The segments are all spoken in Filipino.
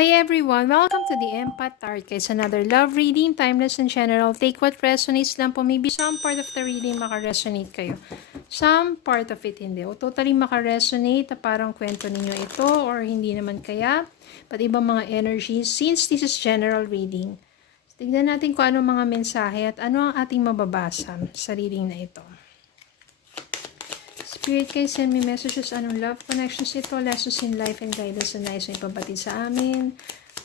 Hi everyone! Welcome to the Empath Tarot Guys. Another love reading, timeless and general. Take what resonates lang po. Maybe some part of the reading makaresonate kayo. Some part of it hindi. O totally makaresonate na parang kwento ninyo ito or hindi naman kaya. But ibang mga energies since this is general reading. Tignan natin kung ano mga mensahe at ano ang ating mababasa sa reading na ito. Spirit guys, send me messages. Anong love connections ito? Lessons in life and guidance na nais na ipabatid sa amin.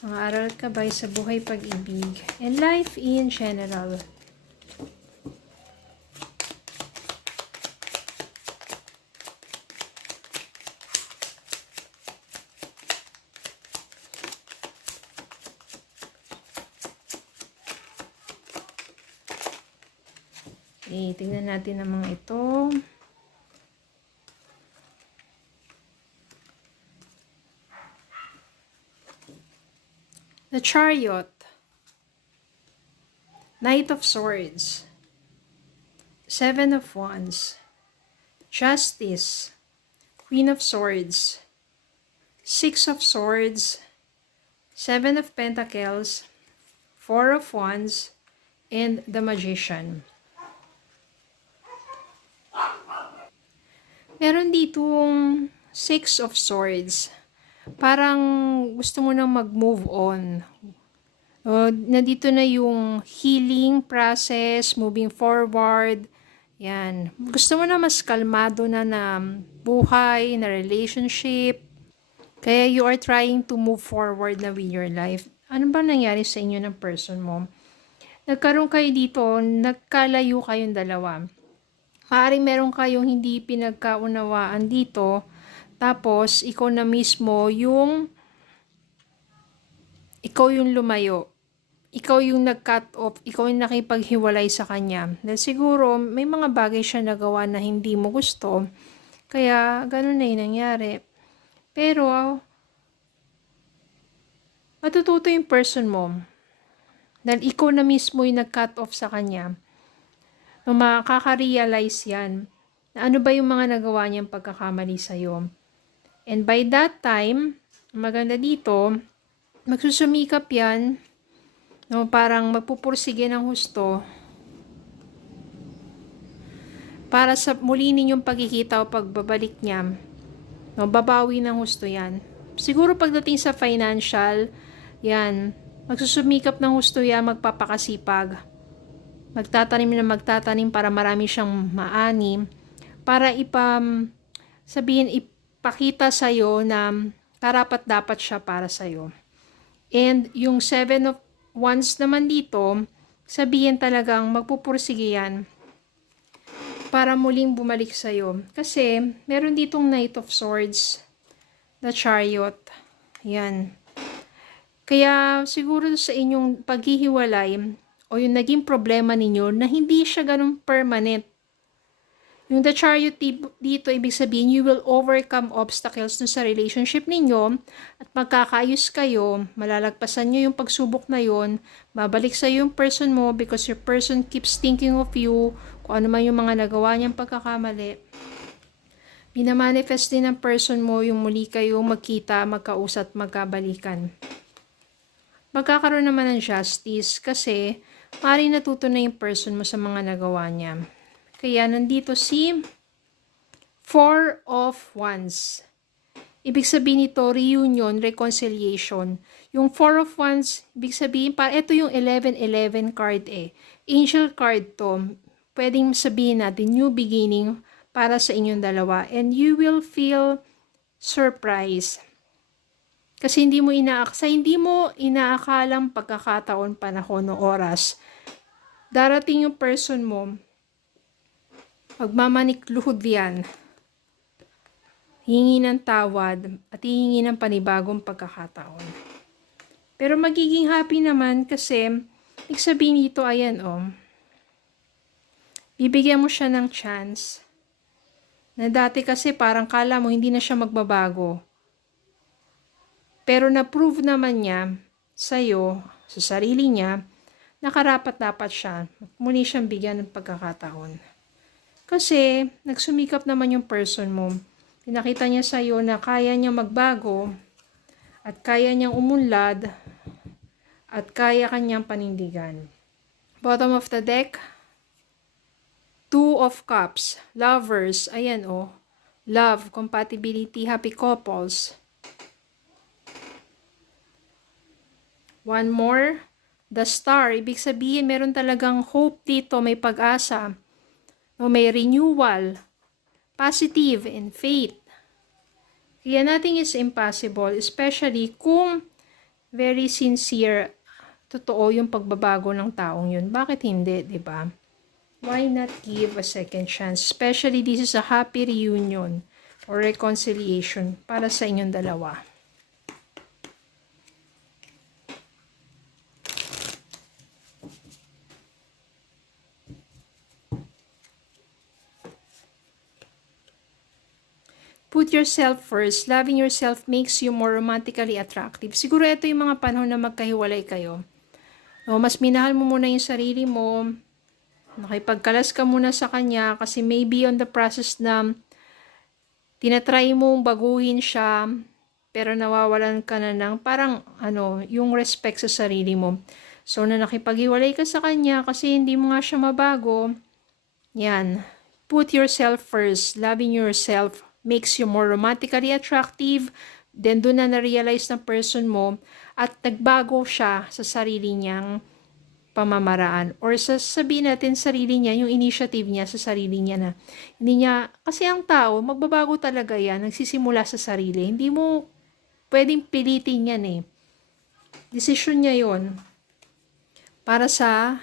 Mga aral at kabay sa buhay, pag-ibig. And life in general. Okay, tingnan natin ang mga ito. The Chariot, Knight of Swords, Seven of Wands, Justice, Queen of Swords, Six of Swords, Seven of Pentacles, Four of Wands, and the Magician. Meron ditong Six of Swords. Parang gusto mo nang mag-move on. Nandito na yung healing process, moving forward. Yan. Gusto mo na mas kalmado na buhay, na relationship. Kaya you are trying to move forward na with your life. Ano ba nangyari sa inyo ng person mo? Nagkaroon kayo dito, nagkalayo kayong dalawa. Maaaring meron kayong hindi pinagkaunawaan dito. Tapos, ikaw na mismo ikaw yung lumayo. Ikaw yung nag-cut off. Ikaw yung nakipaghiwalay sa kanya. Dahil siguro, may mga bagay siya nagawa na hindi mo gusto. Kaya, ganun na yung nangyari. Pero, matututo yung person mo. Dahil ikaw na mismo yung nag-cut off sa kanya. Makaka-realize yan. Na ano ba yung mga nagawa niyang pagkakamali sa'yo. And by that time, maganda dito, magsusumikap yan, no, parang magpupursige ng husto para sa muli ninyong pagkikita o pagbabalik niya, no, babawi ng husto yan. Siguro pagdating sa financial, yan, magsusumikap ng husto yan, magpapakasipag. Magtatanim na magtatanim para marami siyang maani, para pakita sa'yo na karapat dapat siya para sa'yo. And yung Seven of Wands naman dito, sabihin talagang magpupursige yan para muling bumalik sa'yo. Kasi meron ditong Knight of Swords, the Chariot. Yan. Kaya siguro sa inyong paghihiwalay o yung naging problema ninyo na hindi siya ganun permanent. Yung the Chariot dito, ibig sabihin, you will overcome obstacles sa relationship ninyo at magkakaayos kayo, malalagpasan nyo yung pagsubok na yon, babalik sa yung person mo because your person keeps thinking of you, kung ano man yung mga nagawa niyang pagkakamali. Binamanifest din ng person mo yung muli kayo magkita, magkausap, magkabalikan. Magkakaroon naman ng justice kasi maaaring natuto na yung person mo sa mga nagawa niya. Kaya nandito si Four of Wands. Ibig sabihin nito, reunion, reconciliation. Yung Four of Wands, ibig sabihin, ito yung 11-11 card eh. Angel card to. Pwedeng sabihin natin, new beginning para sa inyong dalawa. And you will feel surprise. Kasi hindi mo inaakalang pagkakataon, panahon o oras. Darating yung person mo, magmamanikluhod yan, hingi ng tawad at hihingi ng panibagong pagkakataon. Pero magiging happy naman kasi ibig sabihin nito, ayan bibigyan mo siya ng chance na dati kasi parang kala mo hindi na siya magbabago. Pero na-prove naman niya sa'yo, sa sarili niya, na karapat-dapat siya. Muli siyang bigyan ng pagkakataon. Kasi, nagsumikap naman yung person mo. Pinakita niya sa'yo na kaya niya magbago at kaya niyang umunlad at kaya kanyang panindigan. Bottom of the deck, Two of Cups, Lovers, ayan oh, love, compatibility, happy couples. One more, the Star, ibig sabihin meron talagang hope dito, may pag-asa, o may renewal, positive, and faith. Kaya nothing is impossible, especially kung very sincere, totoo yung pagbabago ng taong yun. Bakit hindi, di ba? Why not give a second chance? Especially this is a happy reunion or reconciliation para sa inyong dalawa. Put yourself first. Loving yourself makes you more romantically attractive. Siguro ito yung mga panahon na magkahiwalay kayo. No, mas minahal mo muna yung sarili mo. Nakipagkalas ka muna sa kanya kasi maybe on the process na tinatry mong baguhin siya pero nawawalan ka na ng parang yung respect sa sarili mo. So na nakipaghiwalay ka sa kanya kasi hindi mo nga siya mabago. Yan. Put yourself first. Loving yourself makes you more romantically attractive, then doon na na-realize ng person mo at nagbago siya sa sarili niyang pamamaraan or sabihin natin sarili niya, yung initiative niya sa sarili niya na hindi niya, kasi ang tao, magbabago talaga yan, nagsisimula sa sarili. Hindi mo pwedeng pilitin yan eh. Decision niya yon para sa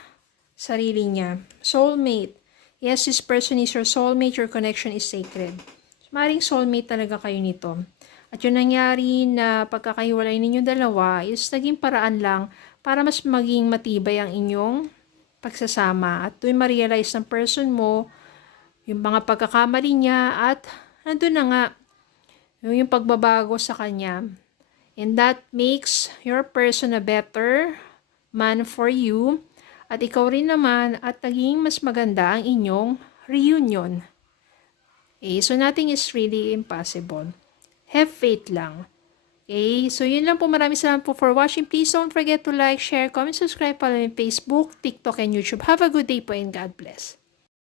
sarili niya. Soulmate. Yes, this person is your soulmate, your connection is sacred. Maring soulmate talaga kayo nito. At yung nangyari na pagkakahiwalay ninyo dalawa is naging paraan lang para mas maging matibay ang inyong pagsasama. At tuwing ma-realize ng person mo yung mga pagkakamali niya at nandun na nga yung pagbabago sa kanya. And that makes your person a better man for you. At ikaw rin naman at naging mas maganda ang inyong reunion. Okay, so nothing is really impossible. Have faith lang. Okay, so yun lang po. Maraming salamat po for watching. Please don't forget to like, share, comment, subscribe, follow me on Facebook, TikTok, and YouTube. Have a good day po and God bless.